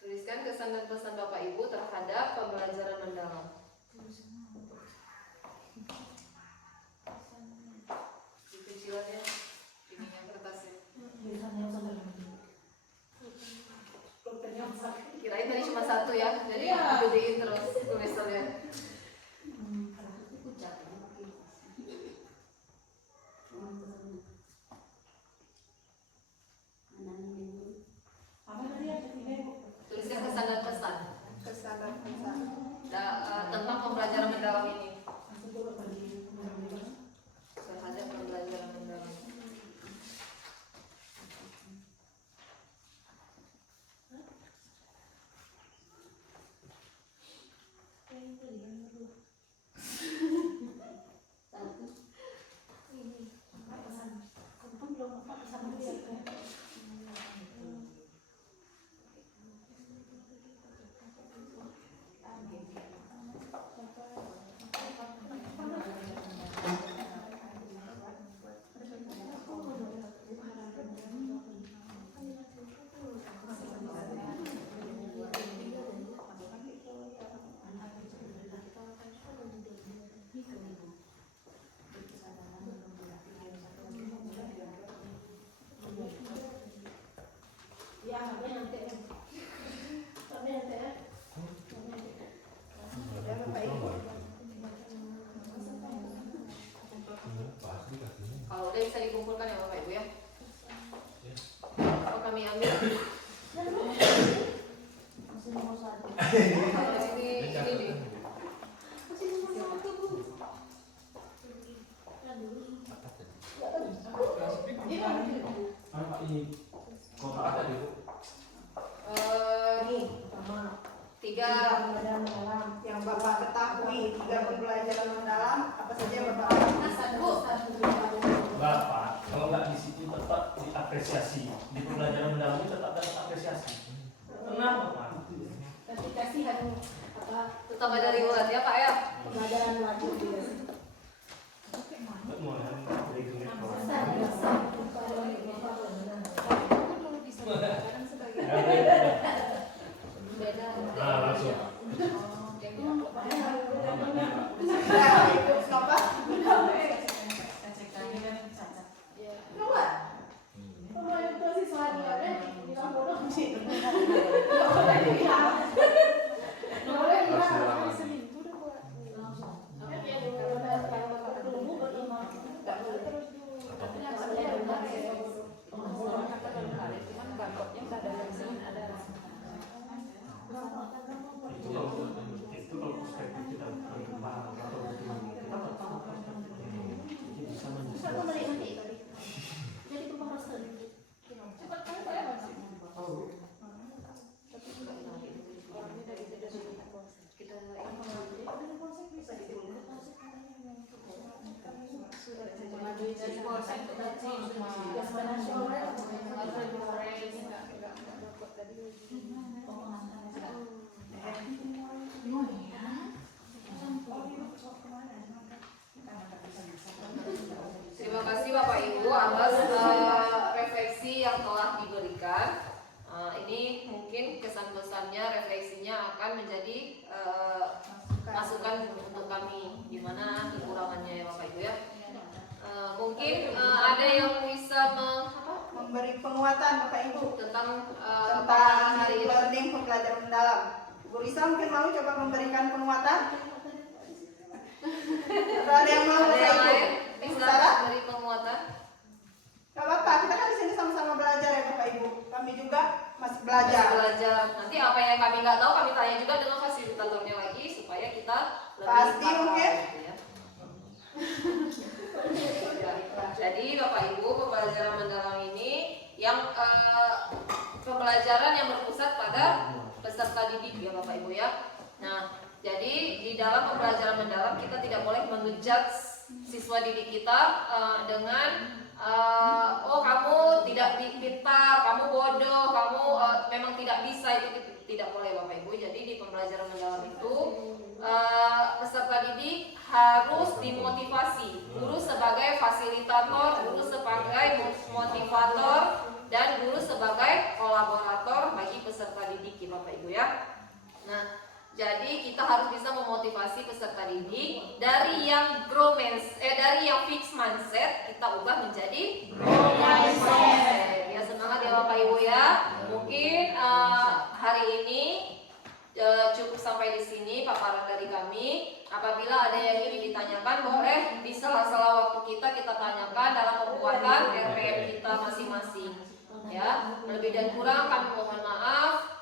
Tuliskan kesan dan pesan Bapak Ibu terhadap pembelajaran mendalam. bisa dikumpulkan ya Bapak Ibu ya. Oh, kami ambil. Ini nih. Pak ini kotak apa nih Bu? Ini pertama. 3 Pembelajaran mendalam yang Bapak ketahui, 3 pembelajaran mendalam apa saja yang Bapak Bapak, kalau nggak di situ tetap diapresiasi. Di pembelajaran mendalam itu tetap dapat apresiasi. Kenapa Pak? Tapi kasihan apa tetap ada riwayat ya Pak ya. pembelajaran wajib juga. Betul kan? Beda. Nah, langsung. Nah, itu apa? Coba. Kalau itu siswanya ada bilang bodoh sih. Itu kalau perspektif kita berkembang atau kita bertahu perspektifnya bisa menyesuaikan. Jadi pembahasan. Cepat kan saya masih. Terima kasih Bapak Ibu atas refleksi yang telah diberikan. Ini mungkin kesan-pesannya, refleksinya akan menjadi masukan untuk kami di mana kekurangannya ya Bapak Ibu ya. Mungkin ada yang bisa Memberi penguatan Bapak Ibu tentang tentang hari ini. learning pembelajaran mendalam. Bu Risa mungkin mau coba memberikan penguatan? Atau ada yang mau Ada Bapak yang Ibu? lain Bu bisa Sarah? beri penguatan? Gak apa-apa, kita kan di sini sama-sama belajar ya Bapak Ibu. Kami juga masih Masih belajar. belajar. Nanti apa yang kami nggak tahu kami tanya juga dengan fasilitatornya lagi supaya kita lebih Pasti paham, mungkin. gitu ya. Jadi Bapak Ibu pembelajaran mendalam ini yang pembelajaran yang berpusat pada peserta didik ya Bapak Ibu ya. Nah, jadi di dalam pembelajaran mendalam kita tidak boleh mengejudge siswa didik kita dengan oh kamu tidak pintar, kamu bodoh, kamu memang tidak bisa, itu tidak boleh Bapak Ibu. Jadi di pembelajaran mendalam itu peserta didik harus dimotivasi. Guru sebagai fasilitator, guru sebagai motivator, dan guru sebagai kolaborator bagi peserta didik ya Bapak Ibu ya. Nah, jadi kita harus bisa memotivasi peserta didik dari yang dari yang fixed mindset kita ubah menjadi growth mindset. Ya semangat ya Bapak Ibu ya. Mungkin hari ini cukup sampai di sini paparan dari kami. Apabila ada yang ingin ditanyakan boleh di sela-sela waktu kita tanyakan dalam pembuatan RPM kita masing-masing. Ya, lebih dan kurang kami mohon maaf.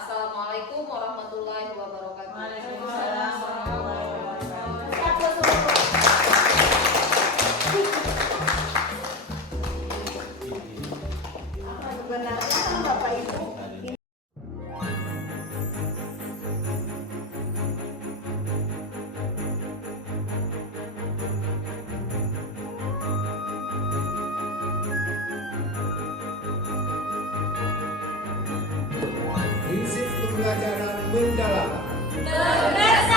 Assalamualaikum warahmatullahi wabarakatuh. Sebenarnya kan Bapak Ibu Prinsip pembelajaran mendalam. Berdasarkan